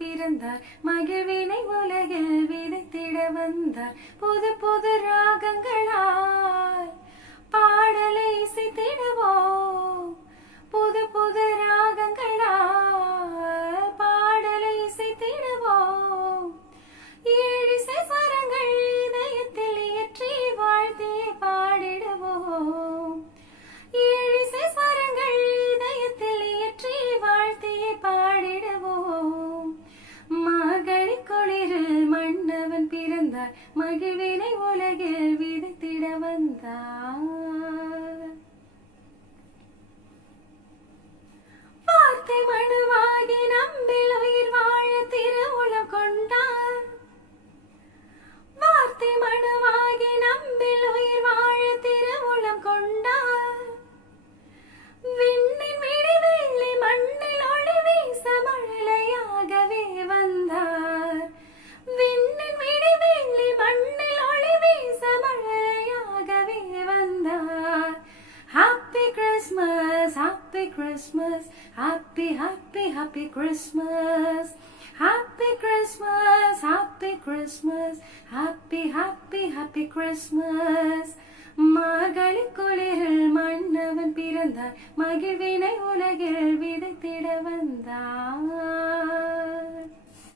பிறந்தார் மகிழ்வினை உலகில் விதைத்திட வந்தார் புது புது ராகங்களாய் பாடலை இசைத்திடுவோம் புது புது ராகங்களாய் பாடலை இசைத்திடுவோம் ஏழிசை ஸ்வரங்கள் இதயத்தில் ஏற்றி வாழ்த்திய பாடிடுவோம் ஏழிசை ஸ்வரங்கள் இதயத்தில் ஏற்றி வாழ்த்திய பாடிடுவோம் மார்கழி குளிரில் மன்னவன் பிறந்தார் மகிழ்வினை உலகில் விதைத்திட வந்தார் வார்த்தை மனுவாகி நம்மில் உயிர் வாழ திருவுளம் கொண்டார் வார்த்தை மனுவாகி நம்மில் உயிர் வாழ திருவுளம் கொண்டார் விண்ணின் விழி வெள்ளி மண்ணில் ஒளி வீச மழலையாகவே வந்தார் விண்ணின் விழி வெள்ளி மண்ணில் ஒளி வீச மழலையாகவே வந்தார் Happy Christmas, Happy Christmas, Happy, Happy, Happy Christmas. Happy Christmas, Happy Christmas, Happy, Happy, Happy Christmas. மார்கழி குளிரில் மன்னவன் பிறந்தார் மகிழ்வினை உலகில் விதைத்திட வந்தார்.